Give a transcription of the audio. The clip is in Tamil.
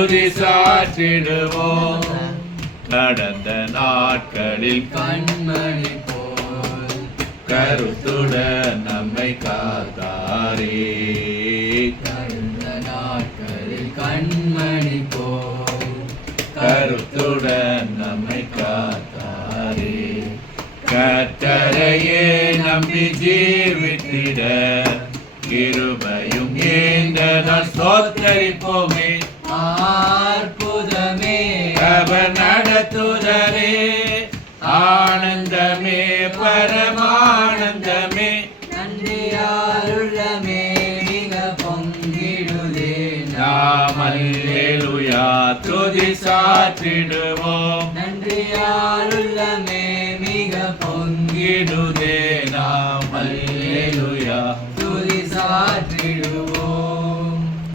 துதி சாற்றிடுவோம். கடந்த நாட்களில் கண்மணி போல் கருத்துடன் நம்மை காத்தாரே. கடந்த நாட்களில் கண்மணி போல் கருத்துடன் நம்மை காத்தாரே. கர்த்தரையே நம்பி ஜீவித்திட கிருபையும் ஏந்ததால் ஸ்தோத்தரிப்போமே. அற்புதமே அவர் நடத்துதலே ஆனந்தமே பரமானந்தமே. நன்றியாருள்ளமே மிக பொங்கிடுதே நாம் அல்லேலூயா துதி சாற்றிடுவோம். நன்றியாருள்ளமே மிக பொங்கிடுதே நாம் அல்லேலூயா துதி சாற்றிடுவோம்.